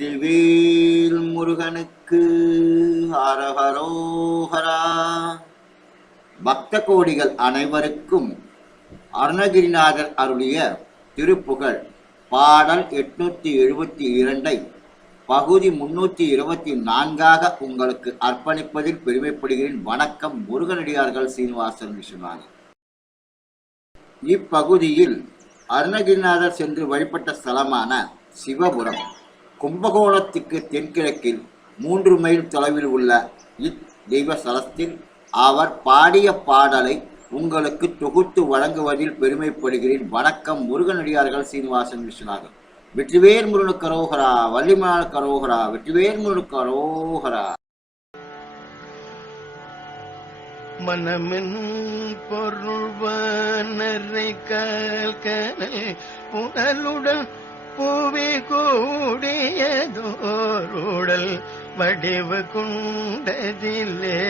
வெற்றிவேல் முருகனுக்கு ஹரஹரோஹரா. பக்த கோடிகள் அனைவருக்கும் அருணகிரிநாதர் அருளிய திருப்புகழ் பாடல் 872 பகுதி 324 உங்களுக்கு அர்ப்பணிப்பதில் பெருமைப்படுகிறேன். வணக்கம். முருகனடியார்கள் சீனிவாசன் விஸ்வநாதன். இப்பகுதியில் அருணகிரிநாதர் சென்று வழிபட்ட ஸ்தலமான சிவபுரம் கும்பகோணத்துக்கு தென்கிழக்கில் 3 மைல் தொலைவில் உள்ள இத்தெய்வ ஸ்தலத்தில் அவர் பாடிய பாடலை உங்களுக்கு தொகுத்து வழங்குவதில் பெருமைப்படுகிறேன். வணக்கம். முருகனடியார்கள் சீனிவாசன் விஸ்வநாதன். வெற்றிவேல் முருகனுக்கு அரோகரா, வள்ளிமலாளுக்கு அரோகரா, வெற்றிவேல் முருகனுக்கு அரோகரா. மனமின் பொருள்வனரை கல்கனை புனலுடன் புவி கூடியதோருடல் வடிவு குண்டதிலே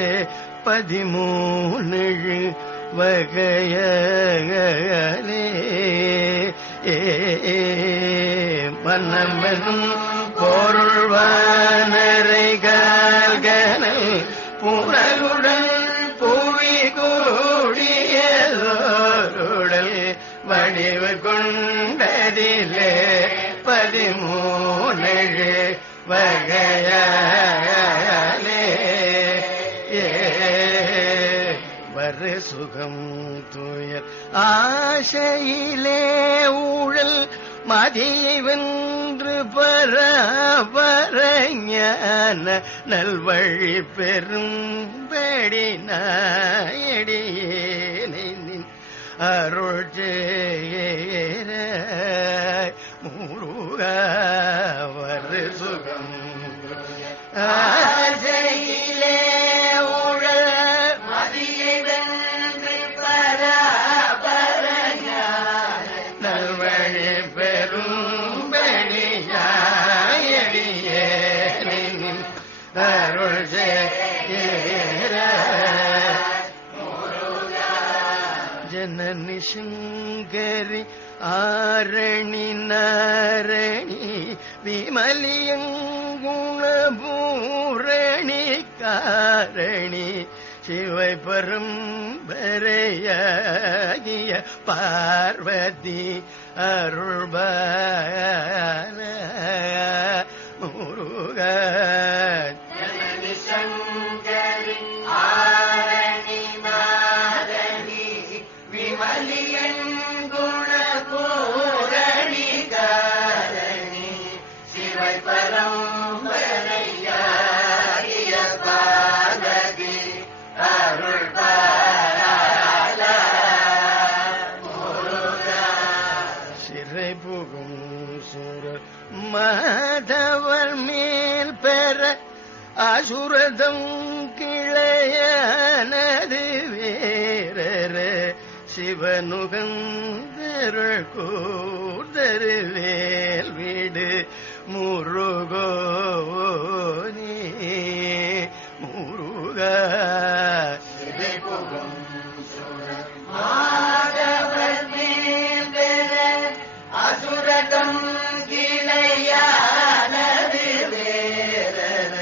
13 வகையாலே மனமெனும் பொருள்வனரை கல்கனை புனலுடன் புவி கூடியதோருடல் வடிவு கொண்டதிலே 13 வகையாலே வரு சுகம் துயர் ஆசையிலே ஊழல் மதியை வென்று பரபரஞான நல்வழி பெரும்படி நாயடியேனின் அருள் சேர முருகா. வரு சுகம் ஆசையிலே ஊழல் மதியை வென்று பரபரஞான நல்வழி பெரும்படி நாயடியேனின் அருள் சேர ஜனனி சிங்கரி ஆரணி நாரணி விமலியங்குணபூரணி காரணி சிவை பரம்பரையாகிய பார்வதி அருள்பால முருக. ஜனனி சங்கரி ஆரணி நாரணி விமலியன் குணபூரணி காரணி சிவை பரம்பரையாகிய பார்வதி அருள்பால முருக. சிறை புகும் சுரர் மாதவர் மேல் பெற அசுரதம் கிளையானது வேற சிவனுகந்தருள் கூர்தரு வேல் வீடு முருகோனே முருக. சிறை புகும் சுரர் மாதவர் மேல் பெற அசுரதம் கிளையானது வேற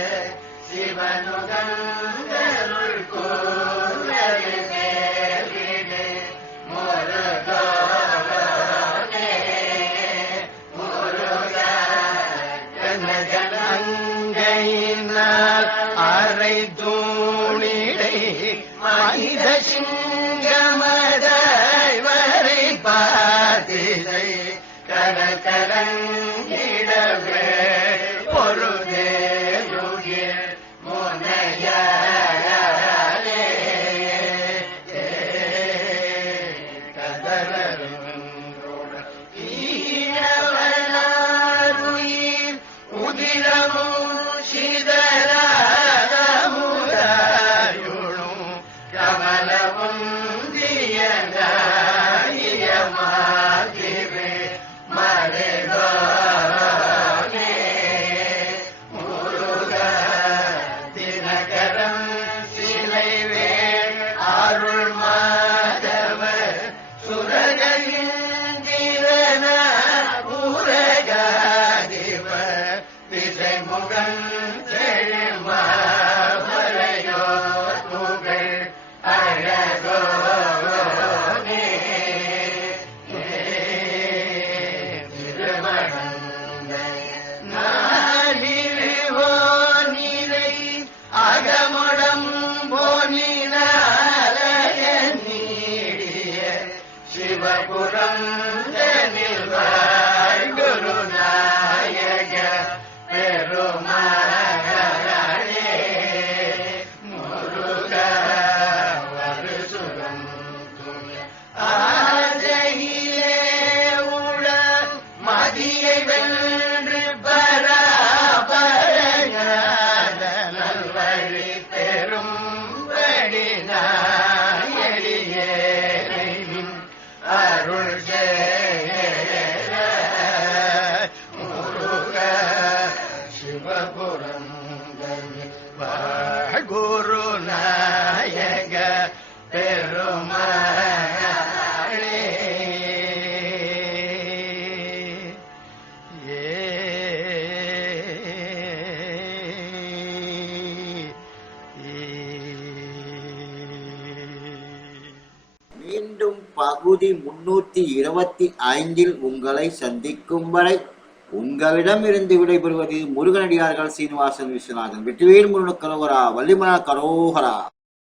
சிவனுகந்தருள் கூர்தரு வேல் வீடு முருகோனே முருக. கனகனங்கையினால் அரை தூணிடை மனித சிங்கமதாய் வரை பாதிசை கனகரங்கிடவே பொருதேயுகிய முனையாலே கதலருங்கோட ஈனவனாருயிர் உதிரமும் சிதறாதமுதாயுளும் கமலவும் முகன் செழுமலையோ புகழ் அழகோ சிவபுரம் குருநாயக பெருமாளே முருக வருசுரம் ஆஜையிலே உள மதியை வென்று பராபரஞான நல்வழி பெரும்படி நாயடியே அருள் சேர முருக சிவபுரம் குரு நாயக பெருமாளே மீண்டும் பகுதி 325 உங்களை சந்திக்கும் வரை உங்களிடமிருந்து விடைபெறுவது முருகனடியார்கள் சீனிவாசன் விஸ்வநாதன். வெற்றிவேல் முருகன் கரோகரா, வள்ளிமலர் கரோகரா.